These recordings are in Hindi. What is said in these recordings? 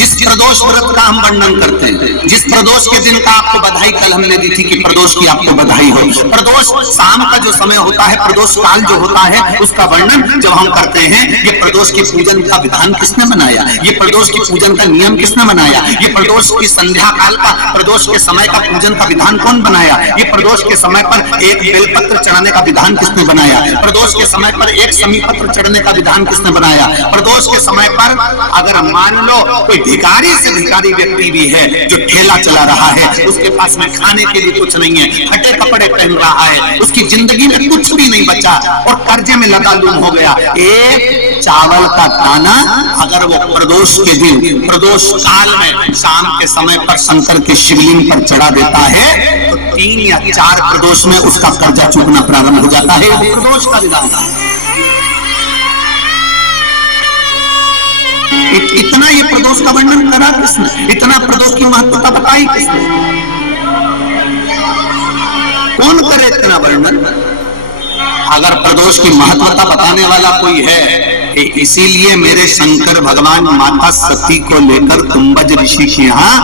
जिस प्रदोष व्रत का हम वर्णन करते हैं, जिस प्रदोष के दिन का आपको बधाई कल हमने दी थी कि प्रदोष की आपको बधाई हो, प्रदोष शाम का जो समय होता है, प्रदोष काल जो होता है, उसका वर्णन जब हम करते हैं, ये प्रदोष की पूजन का विधान किसने बनाया, ये प्रदोष की पूजन का नियम किसने बनाया, ये प्रदोष की संध्या काल का, प्रदोष के समय का पूजन का विधान कौन बनाया, ये प्रदोष के समय पर एक बेलपत्र चढ़ाने का विधान किसने बनाया, प्रदोष के समय पर एक समीपत्र चढ़ने का विधान किसने बनाया, प्रदोष के समय पर अगर मान लो कोई भिखारी से भिखारी व्यक्ति भी है जो ठेला चला रहा है, उसके पास में खाने के लिए कुछ नहीं है, फटे कपड़े पहन रहा है, उसकी जिंदगी में कुछ भी नहीं बचा और कर्जे में लगालूम हो गया, एक चावल का दाना अगर वो प्रदोष के दिन, प्रदोष काल में शाम के समय पर शंकर के शिवलिंग पर चढ़ा देता है तो 3 या 4 प्रदोष में उसका कर्जा चूकना प्रारंभ हो जाता है। प्रदोष का विधान इतना, ये प्रदोष का वर्णन करा किसने, इतना प्रदोष की महत्वता बताई किसने, कौन करे इतना वर्णन। अगर प्रदोष की महत्वता बताने वाला कोई है, इसीलिए मेरे शंकर भगवान माता सती को लेकर कुंभज ऋषि के यहाँ,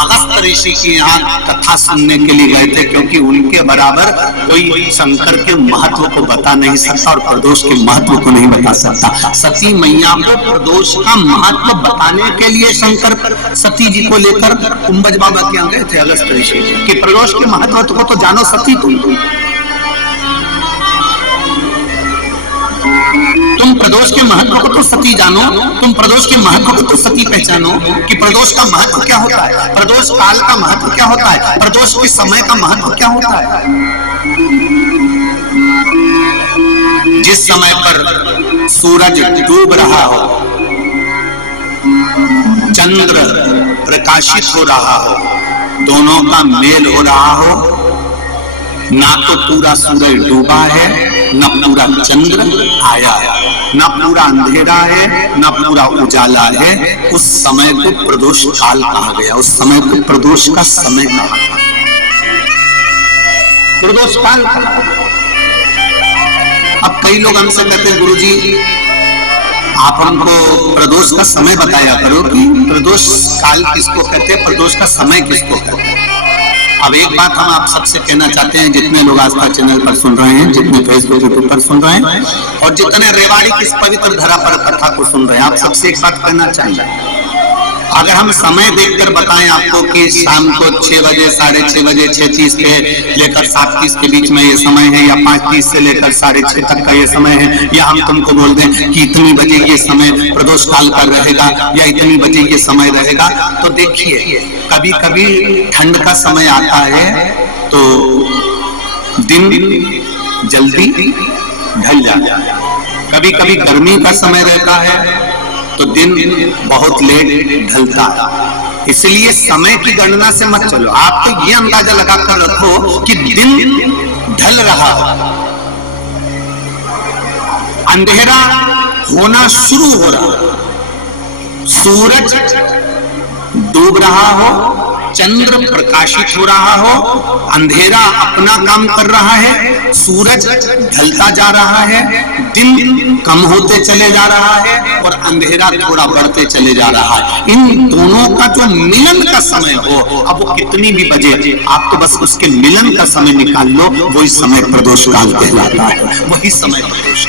अगस्त्य ऋषि के यहाँ कथा सुनने के लिए गए थे, क्योंकि उनके बराबर कोई शंकर के महत्व को बता नहीं सकता और प्रदोष के महत्व को नहीं बता सकता। सती मैया को प्रदोष का महत्व बताने के लिए शंकर सती जी को लेकर कुंभज बाबा के यहाँ गए थे, अगस्त्य ऋषि, कि प्रदोष के महत्व को तो जानो सती तुम प्रदोष के महत्व को तो सती जानो, तुम प्रदोष के महत्व को तो सती पहचानो कि प्रदोष का महत्व क्या होता है, प्रदोष काल का महत्व क्या होता है, प्रदोष के समय का महत्व क्या होता है। जिस समय पर सूरज डूब रहा हो, चंद्र प्रकाशित हो रहा हो, दोनों का मेल हो रहा हो, ना तो पूरा सूरज डूबा है, न पूरा चंद्र आया है, न पूरा अंधेरा है, न पूरा उजाला है, उस समय को प्रदोष काल कहा गया, उस समय को प्रदोष का समय कहा, प्रदोष काल कहा। अब कई लोग हमसे कहते हैं गुरुजी आप हमको प्रदोष का समय बताया करो कि प्रदोष काल किसको कहते हैं, प्रदोष का समय किसको कहते हैं। अब एक बात हम आप सबसे कहना चाहते हैं, जितने लोग आस्था चैनल पर सुन रहे हैं, जितने फेसबुक यूट्यूब पर सुन रहे हैं और जितने रेवाड़ी की इस पवित्र धरा पर कथा को सुन रहे हैं, आप सबसे एक बात कहना चाहिए, अगर हम समय देखकर बताएं आपको कि शाम को 6 बजे, 6:30 बजे, 6:30 से लेकर 7:30 के बीच में ये समय है, या 5:30 से लेकर 6:30 तक का ये समय है, या हम तुमको बोल दें कि इतनी बजे ये समय प्रदोष काल का रहेगा या इतनी बजे ये समय रहेगा, तो देखिए कभी कभी ठंड का समय आता है तो दिन जल्दी ढल जाता है, कभी कभी गर्मी का समय रहता है तो दिन बहुत लेट ढलता है। इसलिए समय की गणना से मत चलो, आप तो ये अंदाजा लगा कर रखो कि दिन ढल रहा हो, अंधेरा होना शुरू हो रहा हो, सूरज डूब रहा हो, चंद्र प्रकाशित हो रहा हो, अंधेरा अपना काम कर रहा है, सूरज ढलता जा रहा है, दिन कम होते चले जा रहा है और अंधेरा थोड़ा बढ़ते चले जा रहा है। इन दोनों का जो मिलन का समय हो, अब वो कितनी भी बजे, आप तो बस उसके मिलन का समय निकाल लो, वही समय प्रदोष काल कहलाता है, वही समय प्रदोष।